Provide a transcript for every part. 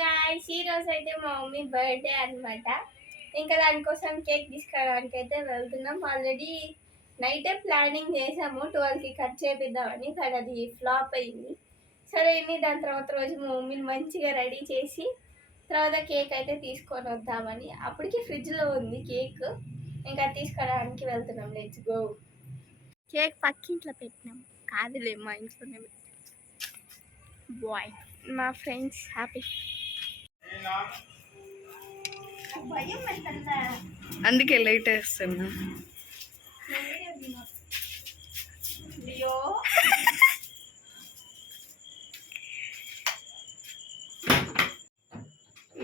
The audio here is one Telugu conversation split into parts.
గాయ్స్, ఈ రోజు అయితే మా మమ్మీ బర్త్డే అనమాట. ఇంకా దానికోసం కేక్ తీసుకురావడానికి అయితే వెళ్తున్నాం. ఆల్రెడీ నైటే ప్లానింగ్ చేసాము 12కి కట్ చేపిద్దామని, కానీ అది ఫ్లాప్ అయింది. సరే దాని తర్వాత రోజు మా మమ్మీని మంచిగా రెడీ చేసి తర్వాత కేక్ అయితే తీసుకొని వద్దామని. అప్పటికి ఫ్రిడ్జ్లో ఉంది కేక్. ఇంకా తీసుకురావడానికి వెళ్తున్నాం. Let's go. కేక్ పక్కింట్లో పెట్టినాం, కాదులే మా ఇంట్లోనే. బాయ్ మా ఫ్రెండ్స్ హ్యాపీ. అందుకే లైట్ వేస్తున్నా.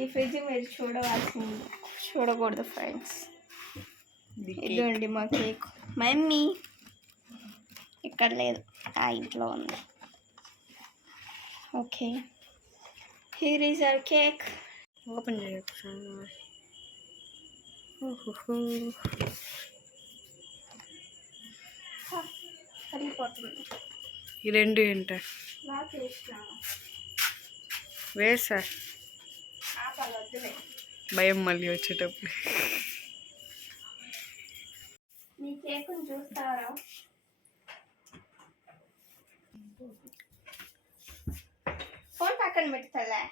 ఈ ఫ్రిడ్జ్ మీరు చూడకూడదు ఫ్రెండ్స్. ఇదండి మా కేక్. మమ్మీ ఇక్కడ లేదు, ఆ ఇంట్లో ఉంది. Okay, here is our cake. Open చేయొచ్చు. సరిపోతుంది. ఈ రెండు ఏంట వేసా భయం మళ్ళీ వచ్చేటప్పుడు. నీ కేకుని చూస్తారా? ఫోన్ పక్కన పెడతాలే.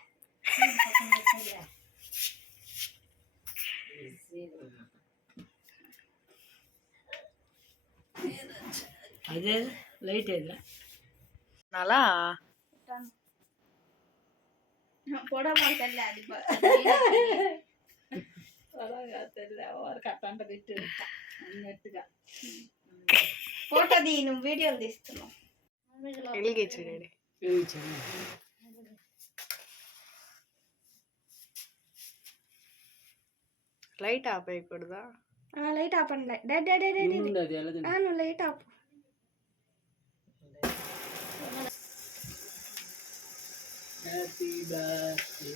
అదే లైట్ ఏదా అలా పొడవలే అది అలాగా తెల్ల వారికి అట్టంట పెట్టి అన్నట్టుగా. ఫోటో తీ, నువ్వు వీడియోలు తీస్తున్నావు. వెలిగించండి. లైట్ ఆపేయకూడదా? లైట్ ఆపండి. నువ్వు లైట్ ఆపు. హ్యాపీ బర్త్డే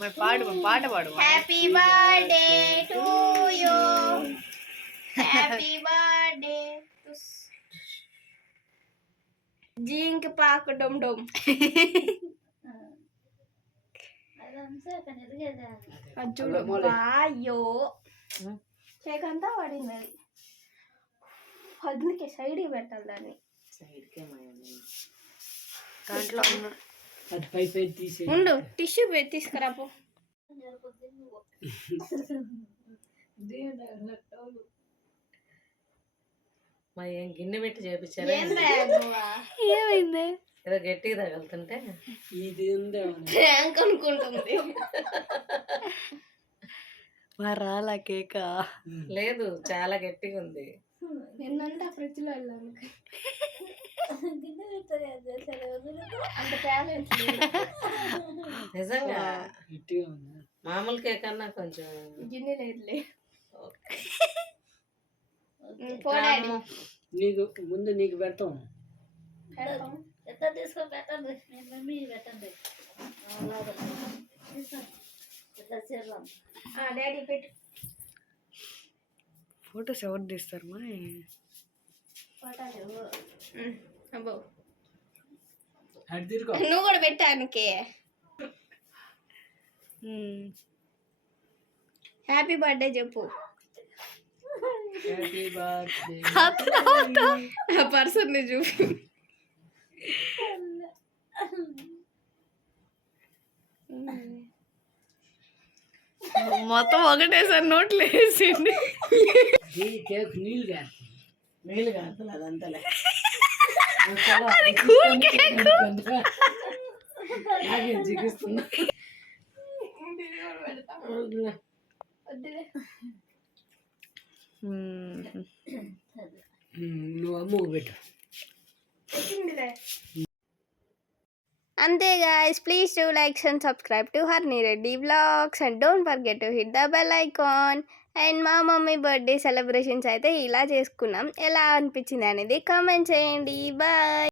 మరి పాడు, పాట పాడు. Happy birthday to you, happy birthday జింక్ పాకు డొమ్ డొమ్. అయ్యో కేక్ అంతా పడింది. అందుకే సైడ్ పెట్టాలి దాన్ని. దాంట్లో అది పై పై తీసి ఉండు, టిష్యూ తీసుకురాపో. మరి ఏం గిన్నె పెట్టి చేపించారు? ఏమైంది? ఏదో గట్టిగా తగులుతుంటే ఇది ఉందే ర్యాంక్ అనుకుంటుంది. మరి రాలా కేక? లేదు, చాలా గట్టిగా ఉంది. నిన్నంటే ఫ్రిడ్జ్ లో వెళ్ళాను. అంత టాలెంట్ నిజంగా మామూలు కేక్ అన్నా కొంచెం గిన్నె లేదులే. నీకు ముందు నీకు పెడతాం. ఎట్లా తీసుకొని పెట్టండి, నేను మమ్మీ పెట్టండి. ఎట్లా చేద్దాం? డాడీ పెట్టు. ఫోటోస్ ఎవరు తీస్తారు? మా అబ్బో, అటు తిరుగు. నువ్వు కూడా పెట్టానికి. హ్యాపీ బర్త్డే చెప్పు. Happy birthday. పర్సన్ ని చూపి. మొత్తం ఒకటేసారి నోట్లు వేసింది. కేక్ నీళ్ళు కాస్తుంది, నీళ్ళు కాస్తుంది. అదంతా జిగిస్తున్నా. నువ్వు అమ్ము పెట్టు. అంతే guys, please do like and subscribe to Harni Reddy Vlogs and don't forget to hit the bell icon. And మా మమ్మీ బర్త్డే సెలబ్రేషన్స్ అయితే ఇలా చేసుకున్నాం. ఎలా అనిపించింది అనేది కామెంట్ చేయండి. బాయ్.